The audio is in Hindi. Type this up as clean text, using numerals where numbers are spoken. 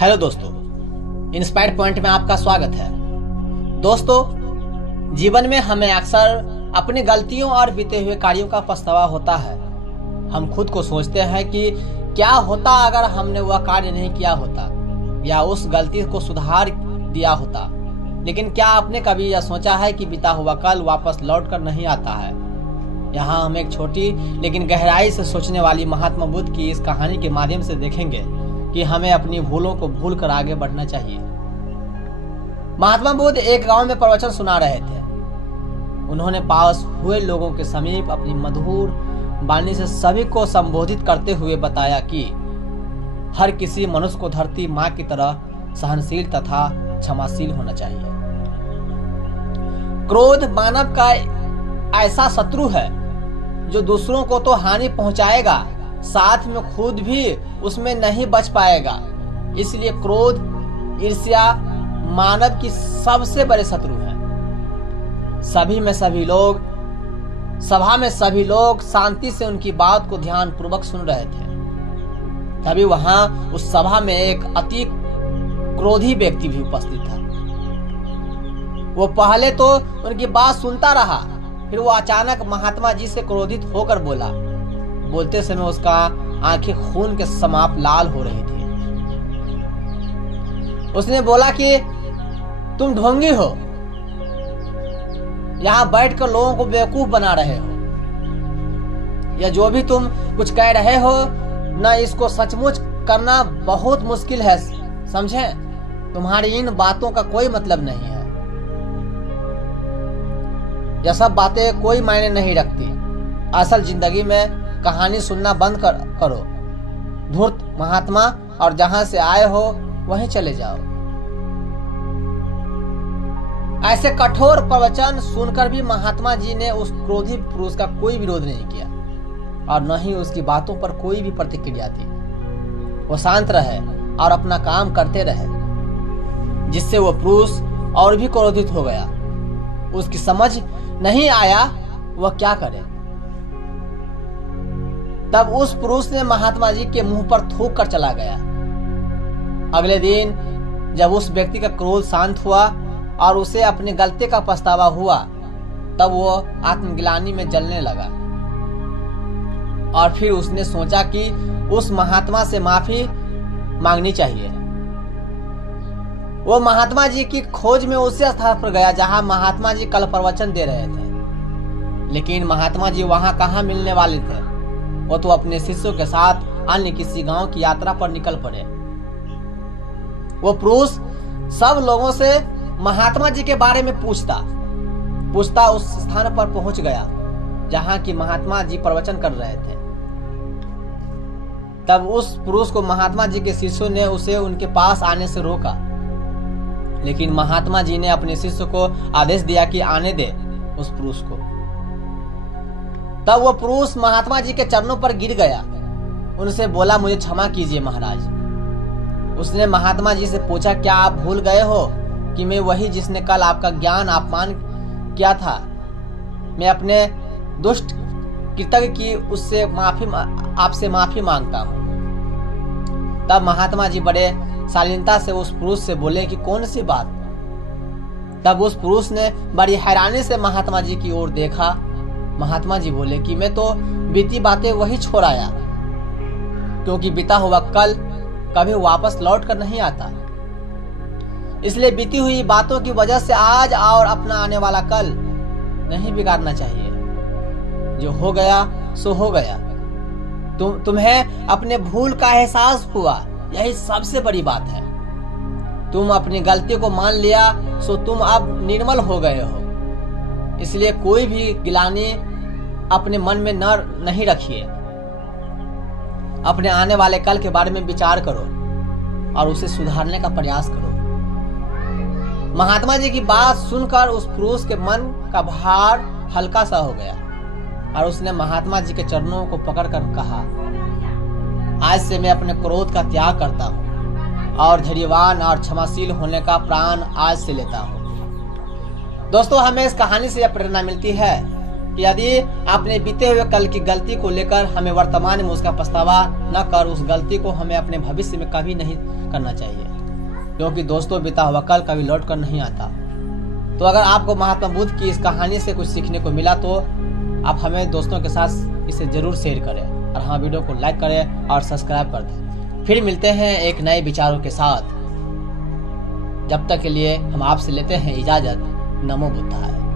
हेलो दोस्तों, इंस्पायर पॉइंट में आपका स्वागत है। दोस्तों, जीवन में हमें अक्सर अपनी गलतियों और बीते हुए कार्यों का पछतावा होता है। हम खुद को सोचते हैं कि क्या होता अगर हमने वह कार्य नहीं किया होता या उस गलती को सुधार दिया होता। लेकिन क्या आपने कभी यह सोचा है कि बीता हुआ कल वापस लौट कर नहीं आता है। यहाँ हम एक छोटी लेकिन गहराई से सोचने वाली महात्मा बुद्ध की इस कहानी के माध्यम से देखेंगे कि हमें अपनी भूलों को भूलकर आगे बढ़ना चाहिए। महात्मा बुद्ध एक गांव में प्रवचन सुना रहे थे। उन्होंने पास हुए लोगों के समीप अपनी मधुर वाणी से सभी को संबोधित करते हुए बताया कि हर किसी मनुष्य को धरती माँ की तरह सहनशील तथा क्षमाशील होना चाहिए। क्रोध मानव का ऐसा शत्रु है जो दूसरों को तो हानि पहुंचाएगा, साथ में खुद भी उसमें नहीं बच पाएगा। इसलिए क्रोध, ईर्ष्या मानव की सबसे बड़े शत्रु हैं। सभा में सभी लोग शांति से उनकी बात को ध्यान पूर्वक सुन रहे थे। तभी वहां उस सभा में एक अति क्रोधी व्यक्ति भी उपस्थित था। वो पहले तो उनकी बात सुनता रहा, फिर वो अचानक महात्मा जी से क्रोधित होकर बोला। बोलते समय उसका आंखें खून के समाप लाल हो रही थी। उसने बोला कि तुम ढोंगी हो, यहां बैठकर लोगों को बेवकूफ बना रहे हो। या जो भी तुम कुछ कह रहे हो ना, इसको सचमुच करना बहुत मुश्किल है, समझे? तुम्हारी इन बातों का कोई मतलब नहीं है। यह सब बातें कोई मायने नहीं रखती। असल जिंदगी में कहानी सुनना बंद करो। धूर्त महात्मा, और जहां से आए हो वहीं चले जाओ। ऐसे कठोर प्रवचन सुनकर भी महात्मा जी ने उस क्रोधी पुरुष का कोई विरोध नहीं किया और न ही उसकी बातों पर कोई भी प्रतिक्रिया दी। वो शांत रहे और अपना काम करते रहे, जिससे वो पुरुष और भी क्रोधित हो गया। उसकी समझ नहीं आया वह क्या करे। तब उस पुरुष ने महात्मा जी के मुंह पर थूक कर चला गया। अगले दिन जब उस व्यक्ति का क्रोध शांत हुआ और उसे अपनी गलती का पछतावा हुआ, तब वो आत्मग्लानि में जलने लगा और फिर उसने सोचा कि उस महात्मा से माफी मांगनी चाहिए। वो महात्मा जी की खोज में उसी स्थान पर गया जहां महात्मा जी कल प्रवचन दे रहे थे। लेकिन महात्मा जी वहां कहां मिलने वाले थे। वो तो अपने शिष्यों के साथ अन्य किसी गांव की यात्रा पर निकल पड़े। वो पुरुष सब लोगों से महात्मा जी के बारे में पूछता उस स्थान पर पहुंच गया जहां की महात्मा जी प्रवचन कर रहे थे। तब उस पुरुष को महात्मा जी के शिष्यों ने उसे उनके पास आने से रोका। लेकिन महात्मा जी ने अपने शिष्य को आदेश दिया कि आने दे उस पुरुष को। तब वो पुरुष महात्मा जी के चरणों पर गिर गया। उनसे बोला, मुझे क्षमा कीजिए महाराज। उसने महात्मा जी से पूछा, क्या आप भूल गए हो कि मैं वही जिसने कल आपका ज्ञान अपमान किया था? मैं अपने दुष्ट कृतज्ञ की उससे आपसे माफी मांगता हूँ। तब महात्मा जी बड़े शालीनता से उस पुरुष से बोले कि कौन सी बात? तब उस पुरुष ने बड़ी हैरानी से महात्मा जी की ओर देखा। महात्मा जी बोले कि मैं तो बीती बातें वही छोड़ आया, क्योंकि बीता हुआ कल कभी वापस लौट कर नहीं आता। इसलिए बीती हुई बातों की वजह से आज और अपना आने वाला कल नहीं बिगाड़ना चाहिए। जो हो गया सो हो गया। तुम्हें अपने भूल का एहसास हुआ, यही सबसे बड़ी बात है। तुम अपनी गलती को मान लिया, सो तुम अब निर्मल हो गए हो। इसलिए कोई भी गिलानी अपने मन में नहीं रखिए। अपने आने वाले कल के बारे में विचार करो और उसे सुधारने का प्रयास करो। महात्मा जी की बात सुनकर उस पुरुष के मन का भार हल्का सा हो गया और उसने महात्मा जी के चरणों को पकड़कर कहा, आज से मैं अपने क्रोध का त्याग करता हूँ और धैर्यवान और क्षमाशील होने का प्रण आज से लेता हूँ। दोस्तों, हमें इस कहानी से यह प्रेरणा मिलती है कि यदि आपने बीते हुए कल की गलती को लेकर हमें वर्तमान में उसका पछतावा न कर उस गलती को हमें अपने भविष्य में कभी नहीं करना चाहिए, क्योंकि दोस्तों बीता हुआ कल कभी लौट कर नहीं आता। तो अगर आपको महात्मा बुद्ध की इस कहानी से कुछ सीखने को मिला तो आप हमें दोस्तों के साथ इसे जरूर शेयर करें और हाँ, वीडियो को लाइक करें और सब्सक्राइब कर दें। फिर मिलते हैं एक नए विचारों के साथ। जब तक के लिए हम आपसे लेते हैं इजाजत। नमो बुद्धाय।